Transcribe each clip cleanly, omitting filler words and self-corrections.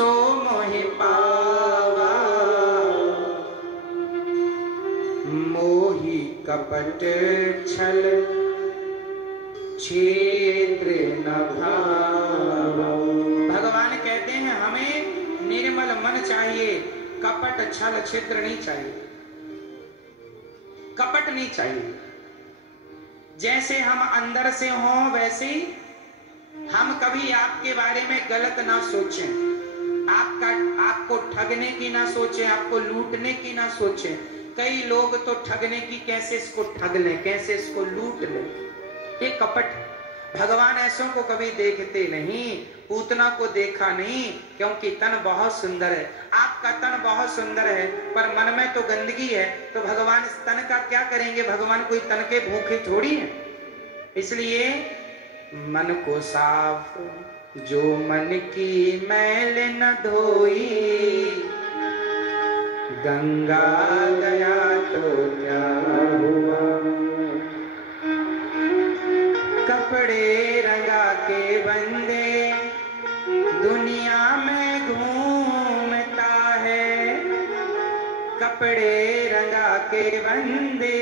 सो मोहि पावा, मोहि कपट छल छिद्र न भावा। भगवान कहते हैं हमें निर्मल मन चाहिए, कपट छल छिद्र नहीं चाहिए, कपट नहीं चाहिए। जैसे हम अंदर से हों वैसे हम कभी आपके बारे में गलत ना सोचें, आपको ठगने की ना सोचें, आपको लूटने की ना सोचें। कई लोग तो ठगने की, कैसे इसको ठग लें, कैसे इसको लूट लें, ये कपट। भगवान ऐसों को कभी देखते नहीं, पूतना को देखा नहीं, क्योंकि तन बहुत सुंदर है। आपका तन बहुत सुंदर है पर मन में तो गंदगी है, तो भगवान इस तन का क्या करेंगे? भगवान कोई तन के भूखे थोड़ी है। इसलिए मन को साफ जो मन की मैल न धोई, गंगा गया तो क्या हुआ। कपड़े रंगा के बंदे दुनिया में घूमता है, कपड़े रंगा के बंदे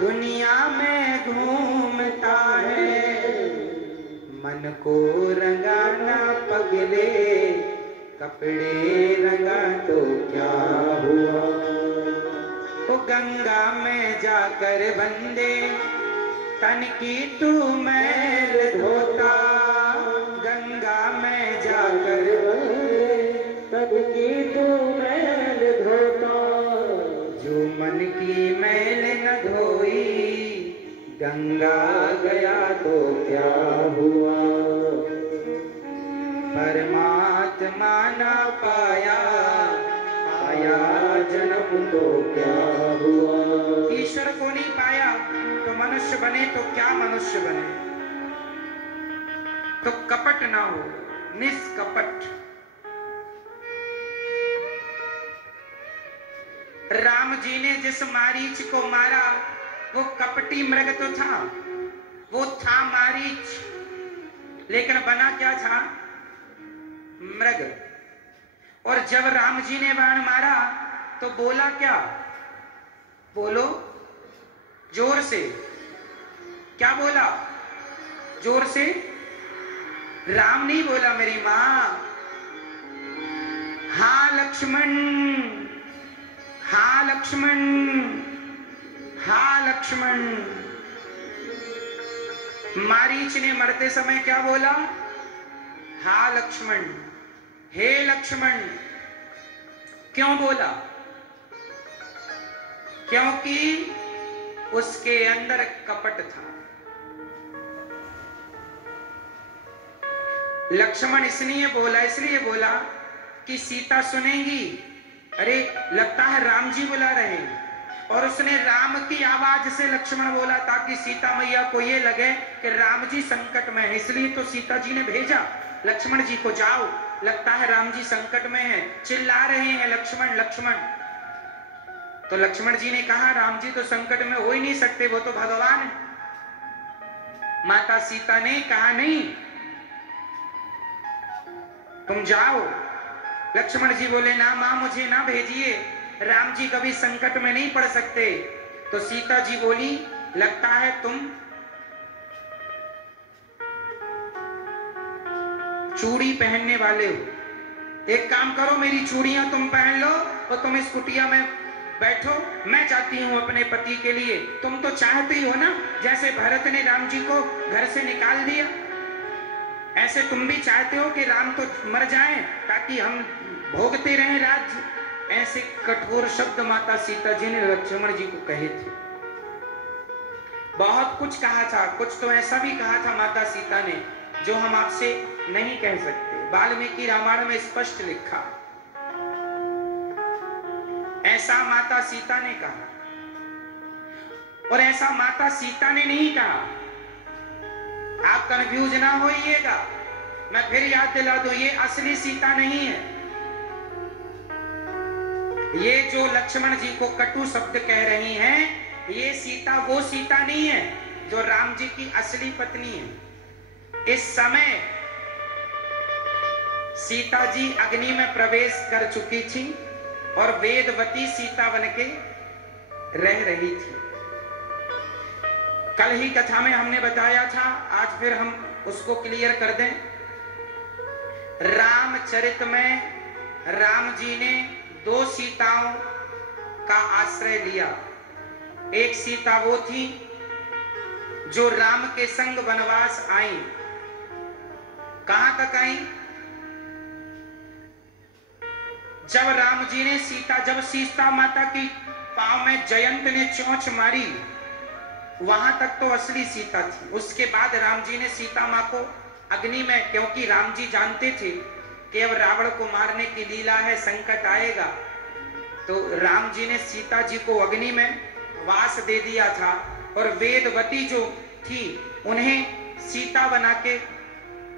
दुनिया में घूमता है। मन को रंगाना पगले, कपड़े रंगा तो क्या हुआ। तो गंगा में जाकर बंदे तन की तू मैल धोता, गंगा में जाकर तन की तू मैल धोता। जो मन की मैल न धोई, गंगा गया तो क्या हुआ। परमात्मा ना पाया, पाया जन्म तो क्या हुआ। ईश्वर को नहीं पाया तो मनुष्य बने तो क्या मनुष्य बने। तो कपट ना हो, निष्कपट। राम जी ने जिस मारीच को मारा वो कपटी मृग तो था, वो था मारीच, लेकिन बना क्या था? मृग। और जब राम जी ने बाण मारा तो बोला क्या? बोलो जोर से, क्या बोला? जोर से। राम नहीं बोला, मेरी मां। हाँ लक्ष्मण, हाँ लक्ष्मण, हाँ लक्ष्मण। मारीच ने मरते समय क्या बोला? हाँ लक्ष्मण, हे लक्ष्मण। क्यों बोला? क्योंकि उसके अंदर कपट था। लक्ष्मण इसलिए बोला कि सीता सुनेगी। अरे लगता है राम जी बुला रहे हैं, और उसने राम की आवाज से लक्ष्मण बोला ताकि सीता मैया को ये लगे कि राम जी संकट में है। इसलिए तो सीता जी ने भेजा लक्ष्मण जी को, जाओ, लगता है राम जी संकट में है, चिल्ला रहे हैं लक्ष्मण लक्ष्मण। तो लक्ष्मण जी ने कहा राम जी तो संकट में हो ही नहीं सकते, वो तो भगवान है। माता सीता ने कहा नहीं, तुम जाओ। लक्ष्मण जी बोले ना मां, मुझे ना भेजिए, राम जी कभी संकट में नहीं पड़ सकते। तो सीता जी बोली लगता है तुम चूड़ी पहनने वाले हो, एक काम करो मेरी चूड़ियां तुम पहन लो और तुम इस कुटिया में बैठो, मैं जाती हूं अपने पति के लिए। तुम तो चाहते ही हो ना, जैसे भरत ने राम जी को घर से निकाल दिया, ऐसे तुम भी चाहते हो कि राम तो मर जाएं ताकि हम भोगते रहें राज्य। ऐसे कठोर शब्द माता सीता जी ने लक्ष्मण जी को कहे थे। बहुत कुछ कहा था, कुछ तो ऐसा भी कहा था माता सीता ने जो हम आपसे नहीं कह सकते। वाल्मीकि रामायण में स्पष्ट लिखा, ऐसा माता सीता ने कहा, और ऐसा माता सीता ने नहीं कहा। आप कंफ्यूज ना होइएगा, मैं फिर याद दिला दूं, ये असली सीता नहीं है। ये जो लक्ष्मण जी को कटु शब्द कह रही हैं, ये सीता वो सीता नहीं है जो राम जी की असली पत्नी है। इस समय सीता जी अग्नि में प्रवेश कर चुकी थी और वेदवती सीता बन के रह रही थी। कल ही कथा में हमने बताया था, आज फिर हम उसको क्लियर कर दें। रामचरित में राम जी ने दो सीताओं का आश्रय लिया। एक सीता वो थी जो राम के संग वनवास आई। कहां तक आई? जब राम जी ने जब सीता माता की पांव में जयंत ने चोंच मारी, वहां तक तो असली सीता थी। उसके बाद राम जी ने सीता मां को अग्नि में, क्योंकि राम जी जानते थे कि अब रावण को मारने की लीला है, संकट आएगा, तो राम जी ने सीता जी को अग्नि में वास दे दिया था। और वेदवती जो थी उन्हें सीता बना के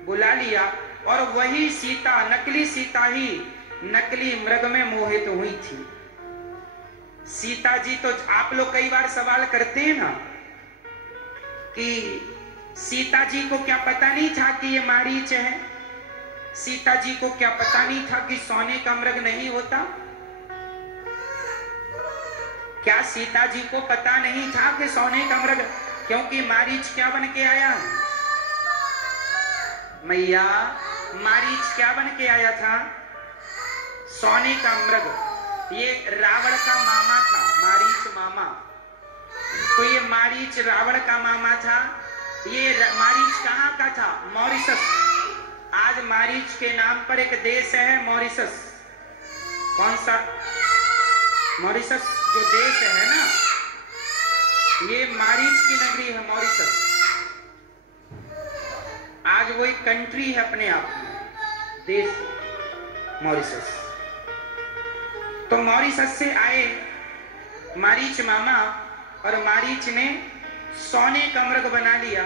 बुला लिया, और वही सीता, नकली सीता ही नकली मृग में मोहित हुई थी। सीता जी तो, आप लोग कई बार सवाल करते हैं ना कि सीता जी को क्या पता नहीं था कि ये मारीच है? सीता जी को क्या पता नहीं था कि सोने का मृग नहीं होता? क्या सीता जी को पता नहीं था कि सोने का मृग, क्योंकि मारीच क्या बन के आया? मैया, मारीच क्या बन के आया था? सोने का मृग। ये रावण का मामा था, मारीच मामा। तो ये मारीच रावण का मामा था। ये मारीच कहाँ का था? मॉरिशस। आज मारीच के नाम पर एक देश है मॉरिशस। कौन सा? मॉरिशस जो देश है ना, ये मारीच की नगरी है मॉरिशस। आज वो एक कंट्री है अपने आप में, देश मॉरिशस। तो मॉरिशस से आए मारीच मामा, और मारीच ने सोने का मृग बना लिया,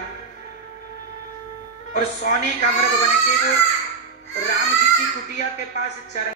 और सोने का मृग बन के वो राम जी की कुटिया के पास चरण